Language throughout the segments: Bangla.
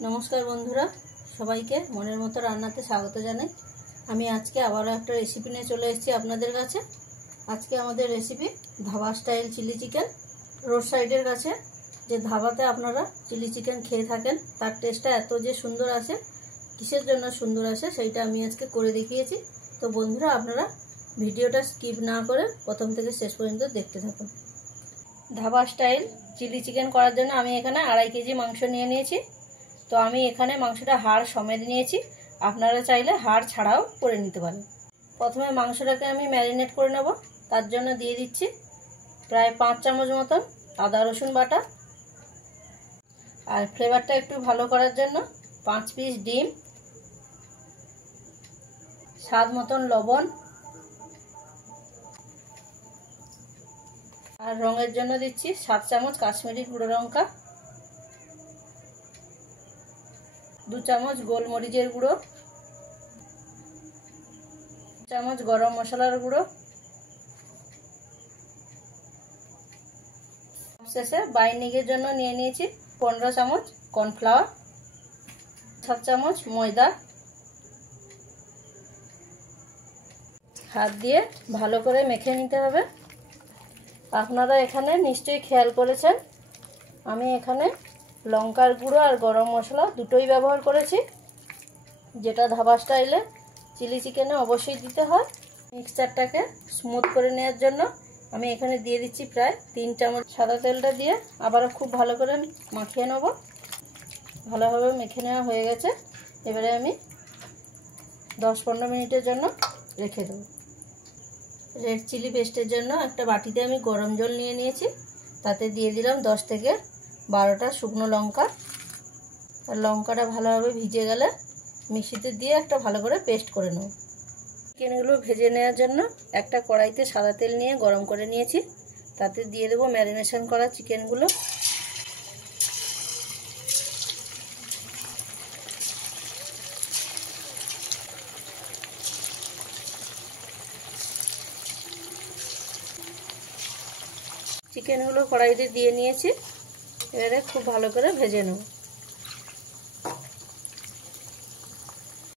नमस्कार बंधुरा सबाइके मनेर मतो रान्नाते स्वागत जानाई। आमी आजके आबारो एकटा रेसिपि निये चले एसेछि आपनादेर काछे। आजके आमादेर रेसिपि धाबा स्टाइल चिली चिकेन। रोड साइडेर काछे जे धाबाते आपनारा चिली चिकेन खेये थाकेन तार टेस्टटा एत जे सुंदर आसे, किसेर जोन्नो सुंदर आसे सेटा आमी आजके करे देখিয়েছি। तो बंधुरा आपनारा भिडियोटा स्किप ना करे प्रथम थेके शेष पर्यन्त देखते थाकुन। धाबा स्टाइल चिली चिकेन करार जोन्नो आमी एखाने 2.5 केजी मांस निये निয়েছি। तो आमी एखाने मांसटा हाड़ समेत निয়েছি, आपनारा चाइले हाड़ छाड़ाओ करे निते पारेन। प्रथमे मांसटाके आमी मैरिनेट करे नेब। तार जोन्नो दिये दिচ্ছি प्राय 5 चामच मतन आदा रसुन बाटा और फ्लेवरटा एकटु भालो करार जोन्नो 5 पिस डिम, स्वाद मतन लवण और रंगेर जोन्नो दिচ্ছি 7 चामच काश्मीरी गुঁড়ো लंका, 2 चामच गोलमरिचेर गुঁড়ো, 1 चामच गरम मशलार गुঁড়ো, शेषे बाइंडिंगेर जोन्नो निये निয়েছি 15 चामच कर्नफ्लावर, 7 चामच मयदा। हाथ दिए भालो करे मेखे निते होबे। आपनारा एखाने निश्चयई खेयाल करेछेन आमी एखाने लंकार गुঁড়ো और गरम मशला दुटोई व्यवहार करेছি, जेटा धाबा स्टाइले चिली चिकेने अवश्यई दिते हय। मिक्सचारटाके स्मुथ करे नेওয়ার জন্য আমি এখানে দিয়ে দিচ্ছি প্রায় 3 চামচ সাদা তেলটা দিয়ে আবারো খুব ভালো করে মাখিয়ে নেব। ভালোভাবে মেখে নেওয়া হয়ে গেছে। এবারে আমি 10-15 মিনিটের জন্য রেখে দেব। রেড চিলি পেস্টের জন্য একটা বাটিতে আমি গরম জল নিয়ে নিয়েছি, তাতে দিয়ে দিলাম 10 থেকে 12টা শুকনো লঙ্কা। আর লঙ্কাটা ভালোভাবে ভিজে গেলে মিক্সিতে দিয়ে একটা ভালো করে পেস্ট করে নেব। চিকেনগুলো ভেজে নেওয়ার জন্য একটা কড়াইতে সাদা তেল নিয়ে গরম করে নিয়েছি, তাতে দিয়ে দেব ম্যারিনেশন করা চিকেনগুলো। চিকেনগুলো কড়াইতে দিয়ে নিয়েছি, এবারে খুব ভালো করে ভেজে নেব।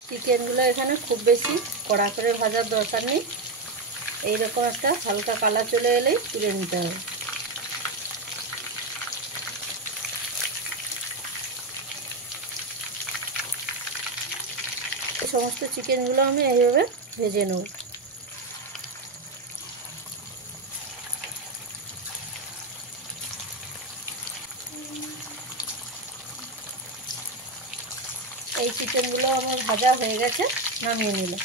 চিকেনগুলো এখানে খুব বেশি কড়া করে ভাজার দরকার নেই, এইরকম একটা হালকা কালার চলে এলেই তুলে নিতে হবে। সমস্ত চিকেনগুলো আমি এইভাবে ভেজে নেব। এই চিকেনগুলো আমার ভাজা হয়ে গেছে, নামিয়ে নিলাম।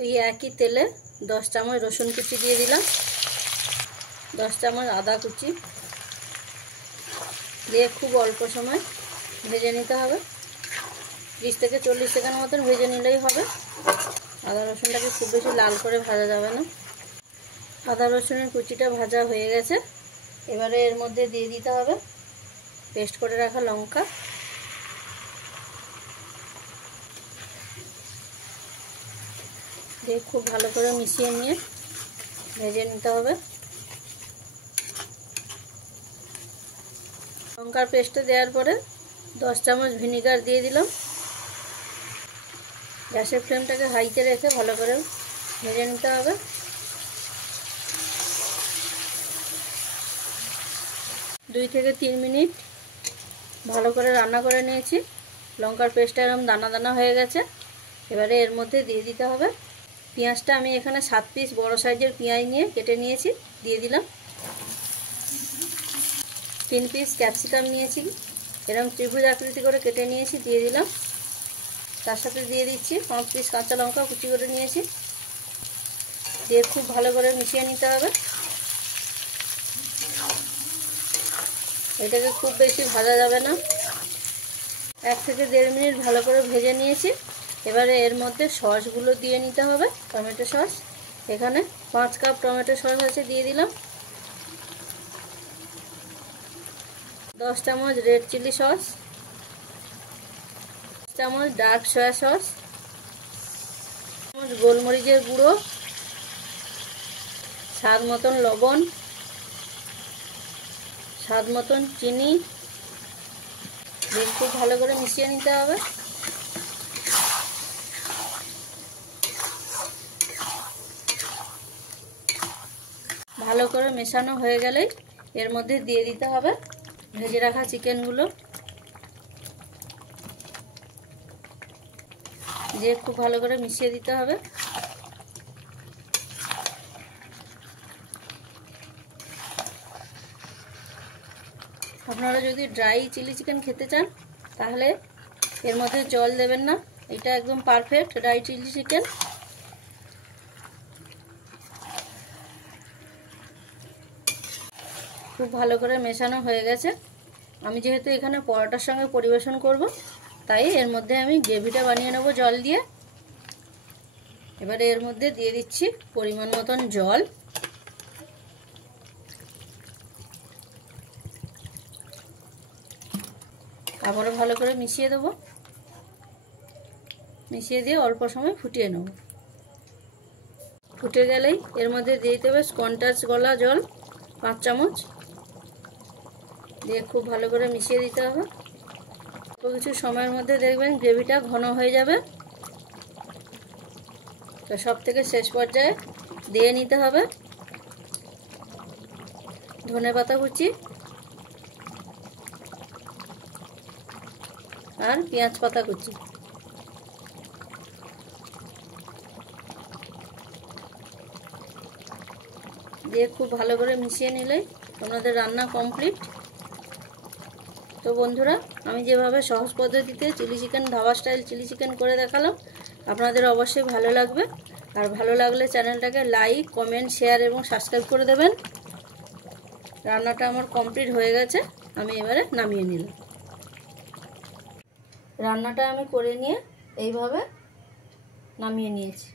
ওই একই তেলে 10 চামচ রসুন কুচি দিয়ে দিলাম, 10 চামচ আদা কুচি দিয়ে খুব অল্প সময় ভেজে নিতে হবে। 30 থেকে 40 সেকেন্ড মতন ভেজে নিলেই হবে। আদা রসুনটাকে খুব বেশি লাল করে ভাজা যাবে না। আদা রসুনের কুচিটা ভাজা হয়ে গেছে, এবারে এর মধ্যে দিয়ে দিতে হবে পেস্ট করে রাখা লঙ্কা, দিয়ে খুব ভালো করে মিশিয়ে নিয়ে ভেজে নিতে হবে। লঙ্কার পেস্টে দেওয়ার পরে 10 চামচ ভিনিগার দিয়ে দিলাম। গ্যাসের ফ্লেমটাকে হাইতে রেখে ভালো করে ভেজে নিতে হবে। 2 থেকে 3 মিনিট ভালো করে রান্না করে নিয়েছি। লঙ্কার পেস্টটা এরকম দানা দানা হয়ে গেছে। এবারে এর মধ্যে দিয়ে দিতে হবে পেঁয়াজটা। আমি এখানে 7 পিস বড় সাইজের পেঁয়াজ নিয়ে কেটে নিয়েছি, দিয়ে দিলাম। 3 পিস ক্যাপসিকাম নিয়েছি, এরকম ত্রিভুজ আকৃতি করে কেটে নিয়েছি, দিয়ে দিলাম। তার সাথে দিয়ে দিচ্ছি 5 পিস কাঁচা লঙ্কা কুচি করে নিয়েছি, দিয়ে খুব ভালো করে মিশিয়ে নিতে হবে। এটাকে খুব বেশি ভাজা যাবে না, 1 থেকে 1.5 মিনিট ভালো করে ভেজে নিয়েছি। এবারে এর মধ্যে সসগুলো দিয়ে নিতে হবে। টমেটো সস এখানে 5 কাপ টমেটো সস আছে, দিয়ে দিলাম। 10 চামচ রেড চিলি সস, 10 চামচ ডার্ক সয়া সস, 1 চামচ গোলমরিচের গুঁড়ো, স্বাদ মতন লবণ, স্বাদ মতন চিনি, দিয়ে খুব ভালো করে মিশিয়ে নিতে হবে। ভালো করে মেশানো হয়ে গেলেই এর মধ্যে দিয়ে দিতে হবে ভেজে রাখা চিকেনগুলো, দিয়ে খুব ভালো করে মিশিয়ে দিতে হবে। আপনারা যদি ড্রাই চিলি চিকেন খেতে চান তাহলে এর মধ্যে জল দেবেন না, এটা একদম পারফেক্ট ড্রাই চিলি চিকেন। খুব ভালো করে মেশানো হয়ে গেছে। আমি যেহেতু এখানে পরোটার সঙ্গে পরিবেশন করব, তাই এর মধ্যে আমি গ্রেভিটা বানিয়ে নেব জল দিয়ে। এবারে এর মধ্যে দিয়ে দিচ্ছি পরিমাণ মতন জল। আবারও ভালো করে মিশিয়ে দেবো, মিশিয়ে দিয়ে অল্প সময় ফুটিয়ে নেব। ফুটে গেলেই এর মধ্যে দিয়ে দিতে হবে স্কন্টাচ গলা জল 5 চামচ, দিয়ে খুব ভালো করে মিশিয়ে দিতে হবে। কিছু সময়ের মধ্যে দেখবেন গ্রেভিটা ঘন হয়ে যাবে। তো সব থেকে শেষ পর্যায়ে দিয়ে নিতে হবে ধনেপাতা কুচি আর পেঁয়াজ পাতা কুচি। দিয়ে খুব ভালো করে মিশিয়ে নিলেই আপনাদের রান্না কমপ্লিট। তো বন্ধুরা, আমি যেভাবে সহজ পদ্ধতিতে chilli chicken dhaba style chilli chicken করে দেখালাম আপনাদের অবশ্যই ভালো লাগবে। আর ভালো লাগলে চ্যানেলটাকে লাইক, কমেন্ট, শেয়ার এবং সাবস্ক্রাইব করে দেবেন। রান্নাটা আমার কমপ্লিট হয়ে গেছে, আমি এবারে নামিয়ে নিলাম। রান্নাটা আমি করে নিয়ে এইভাবে নামিয়ে নিয়েছি।